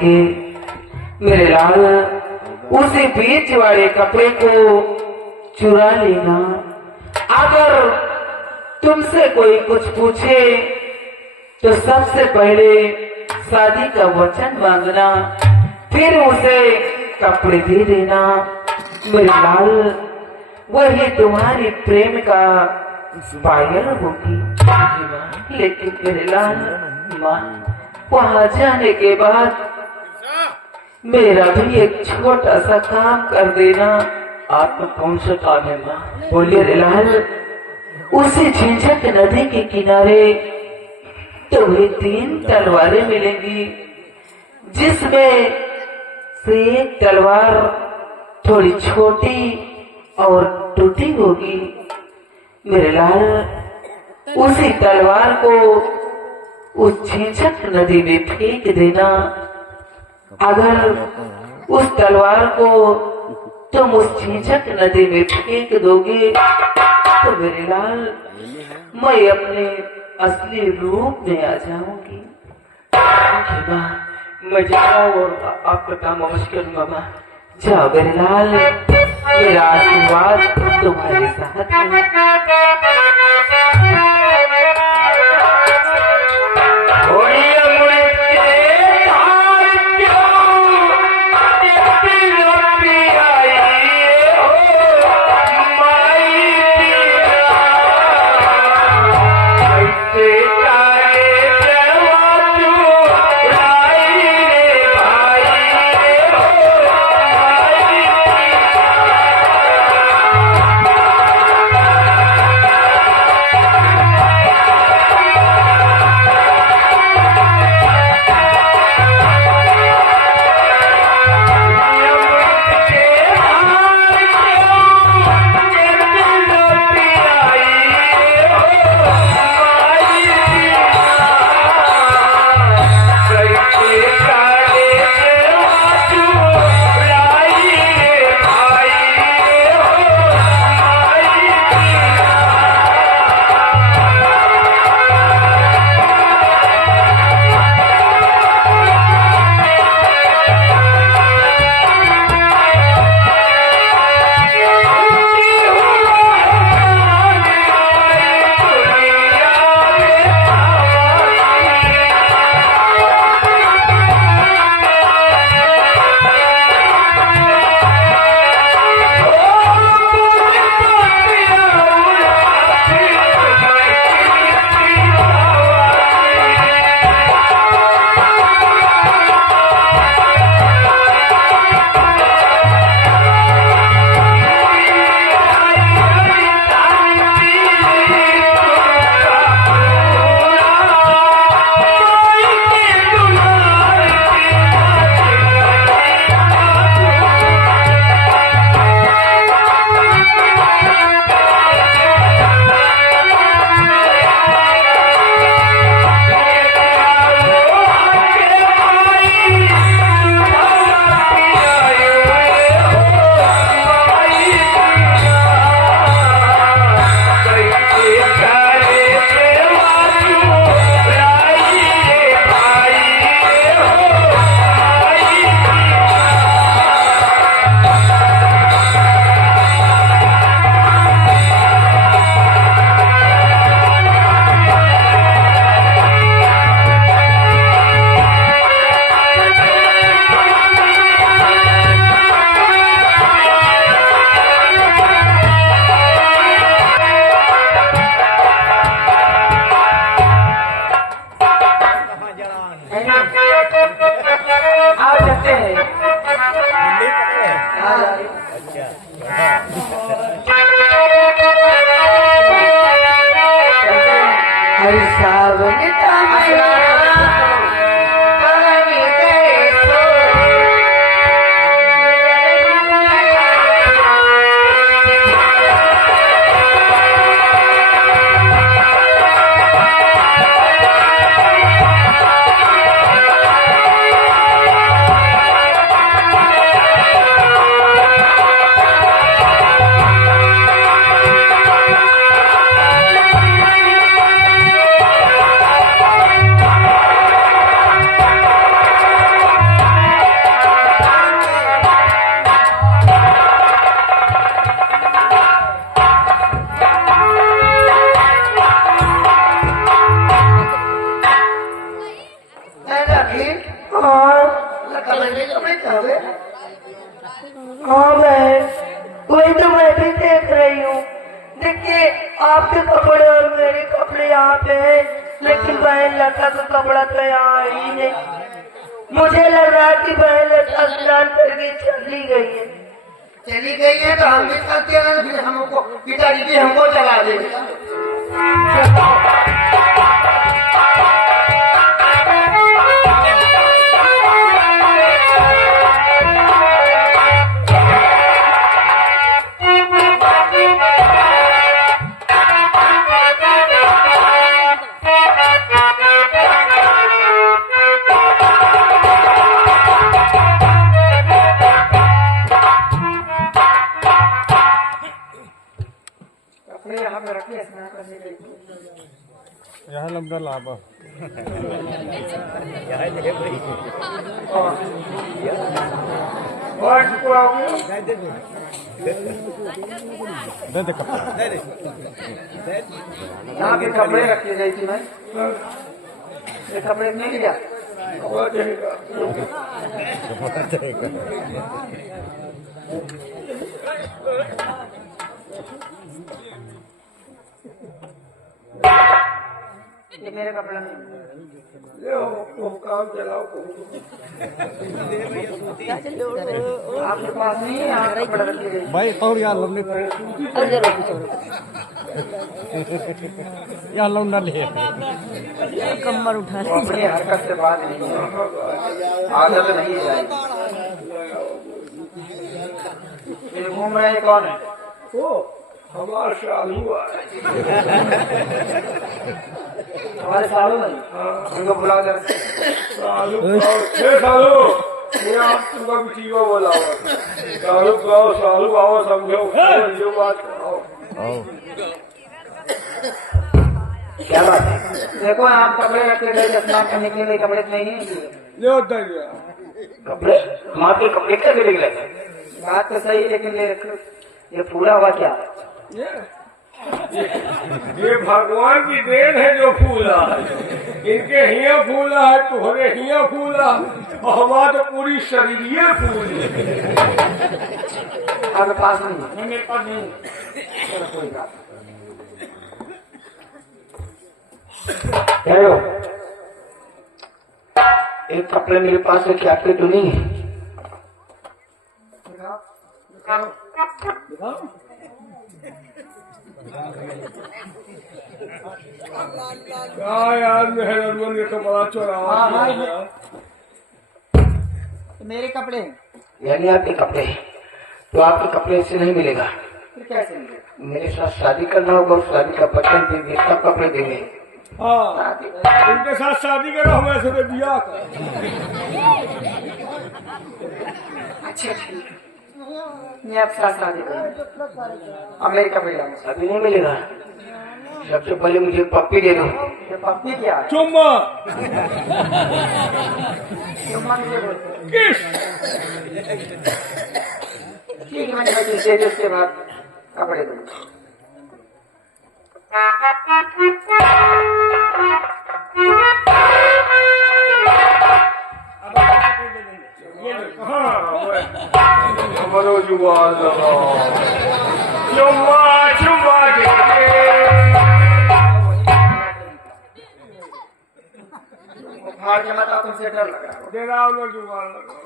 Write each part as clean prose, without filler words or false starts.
के मेरे लाल उसी बीच वाले कपड़े को चुरा लेना। अगर तुमसे कोई कुछ पूछे तो सबसे पहले शादी का वचन मांगना, फिर उसे कपड़े दे देना। मेरे लाल वही तुम्हारी प्रेम का पायल होगी। लेकिन मेरे लाल माँ, वहां जाने के बाद मेरा भी एक छोटा सा काम कर देना। आपका कौन सा काम है माँ? बोलिए रे लाल, उसी झंझट नदी के किनारे तुम्हें 3 तलवारें मिलेंगी, जिसमें से एक तलवार थोड़ी छोटी और टूटी होगी। मेरे लाल उसी तलवार को उस झंझट नदी में फेंक देना। अगर उस तलवार को तुम उस झंझट नदी में फेंक दोगे तो मेरे लाल मैं अपने असली रूप में आ जाऊंगी। माँ, मैं जा रहा हूँ और आपका काम अवश्य करूँगा माँ। जाओ मेरे लाल, मेरा आशीर्वाद तुम्हारे साथ है। हाँ कपड़े ले जो मैं कहाँ गए? हाँ बहन, वही तो मैं भी देख रही हूँ। देखिए आपके कपड़े और मेरे कपड़े यहाँ पे हैं, लेकिन बहन लता का कपड़ा तो यहाँ ही नहीं। मुझे लग रहा है कि बहन लता स्नान करके चली गई है। चली गई है तो हम भी चलते हैं, फिर हमको पिताजी भी हमको चला देंगे। यहाँ पे रखिए स्नान करने के लिए। यहाँ लंबा लाभ यहाँ पे कपड़े रखे गए थी मैं, ये कपड़े नहीं लिया। ये मेरे कपड़ा नहीं काम चलाओ। आपके पास नहीं है यहाँ कपड़ा रखे गए? भाई और यार लंबे यार लौंडा ले कमर उठा अपनी हरकत से बात नहीं है, आदत नहीं जाएगी। ये घूम रहे हैं कौन है? हमारा सालू हमारे सालू नहीं, उनको बुलाओ जरा। सालू तुमका बिटिया बोला सालू आओ समझो जो बात क्या बात है? देखो आप कपड़े रखे गए स्नान करने के लिए, कपड़े नहीं है कपड़े, हमारे कपड़े क्या ले लगे? बात तो सही है, लेकिन ले रखो। ये पूरा हुआ क्या? ये भगवान की देन है जो फूला है, इनके हिया फूला है, तुम्हारे हिया फूला, और हमारा तो पूरी शरीर फूल है। आपके पास नहीं? मेरे पास नहीं। चलो कोई बात नहीं। एक कपड़े मेरे पास है, क्या आपके तो नहीं है? क्या यार मेहरबान ये तो बड़ा चौराहा है। मेरे कपड़े यानी आपके कपड़े, तो आपके कपड़े से नहीं मिलेगा। फिर कैसे मिलेगा? मेरे साथ शादी करना होगा और शादी का बटन देंगे, सब कपड़े देंगे। हाँ, इनके साथ शादी करो, हमें से बिया कर। अच्छा ठीक है, मैं आपके साथ शादी करूँगा। अब मेरे कपड़े लाऊंगा। शादी नहीं मिलेगा। सबसे पहले मुझे पप्पी दे दो। ये पप्पी क्या है? चुम्मा चुम्मा मुझे बोलते हैं। किस ठीक है, मैंने बच्चे से उसके बाद कपड़े दूंगा। हमारो जुबान लगाओ, चुम्मा चुम्मा मार के मत, तुमसे डर लग रहा है। दे रहा हूँ जुबान लगाओ।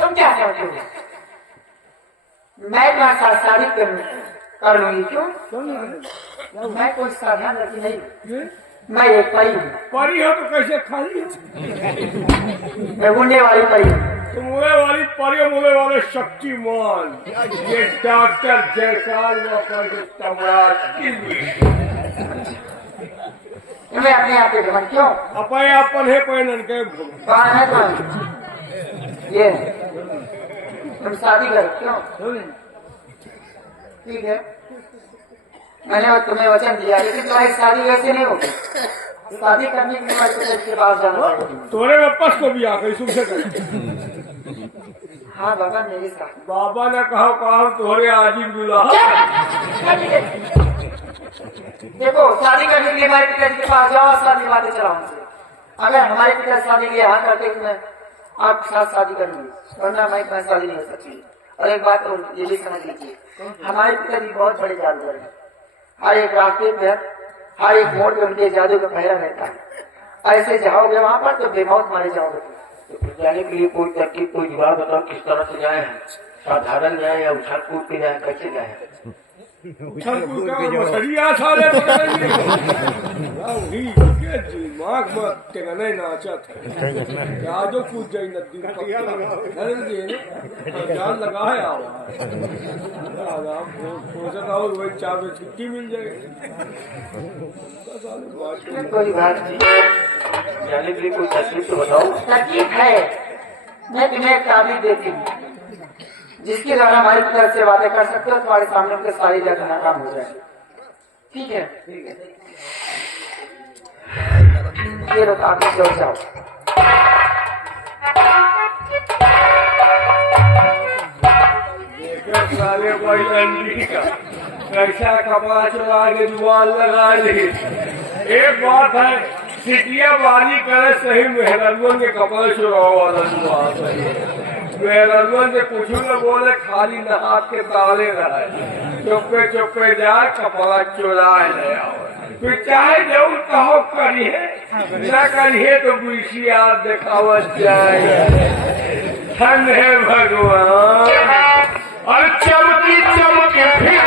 तुम क्या चाहते हो? मैं तुम्हारे साथ शादी कर लूंगी। क्यों? मैं कोई साधारण लड़की नहीं, मैं एक परी हूँ। परी हो तो कैसे खाली? मैं उड़ने वाली परी हूँ। तुम उड़े वाली परी, मुड़े वाले शक्तिमान। ये डॉक्टर जयकाल तुम्हें अपने आप पे घमंड क्यों? अपने अपन है पैनन के कहाँ है तुम? ये तुम शादी करो। क्यों? ठीक है, मैंने तुम्हें वचन दिया, लेकिन तुम्हारी शादी वैसे नहीं होगी। शादी करने के लिए इसके पास जाना पड़ेगा। तोरे वापस को भी आ गई तुमसे कर। हाँ बाबा, मेरे साथ। बाबा ने कहा काम तोरे आजी बुला। देखो शादी करने के लिए हमारे पिताजी के पास जाओ, शादी बातें चलाओ उनसे। अगर हमारे पिता शादी के लिए हाँ करते तो मैं आपके साथ शादी करूंगी, वरना हमारी पास शादी नहीं हो सकती। और एक बात और ये भी समझ लीजिए, हमारे पिताजी बहुत बड़े जादूगर हैं। हर एक रास्ते पे, हर एक मोड़ पे उनके जादू का पहरा रहता है। ऐसे जाओगे वहां पर तो बेमौत मारे जाओगे। तो जाने के लिए कोई तरकीब, कोई जुगाड़ बताओ, किस तरह से जाए? साधारण जाए या उछल कूद के जाए, कैसे जाए? मछलियाँ साले पकड़ेंगे। वही के दिमाग में टेकने नाचत है। क्या जो कूद जाई नदी में जान लगा है और वही चार में छुट्टी मिल जाएगी। कोई बात नहीं, जाने के लिए कोई तकलीफ तो बताओ। तकलीफ है, मैं तुम्हें एक ताबीज देती हूँ जिसके द्वारा हमारी तरफ से वादे कर सकते हो, तुम्हारे सामने उनके सारी जगह नाकाम हो जाए। ठीक है, ये लो ताबीज, जो जाओ। साले कोई अंडी का कैसा कपड़ा चुरा के जुबान लगा ली। एक बात है, सिटिया बारी करे सही, मेहरगन के कपड़े चुराओ वाला जुबान है। मेहरगन से कुछ न बोले, खाली नहा के ताले रहे, चुपके चुपके जाए कपड़ा चुराए ले आओ। फिर चाहे जरूर कहो करिए, न करिए तो बीसियार दिखावत जाए। धन है भगवान। और चमकी चमके फिर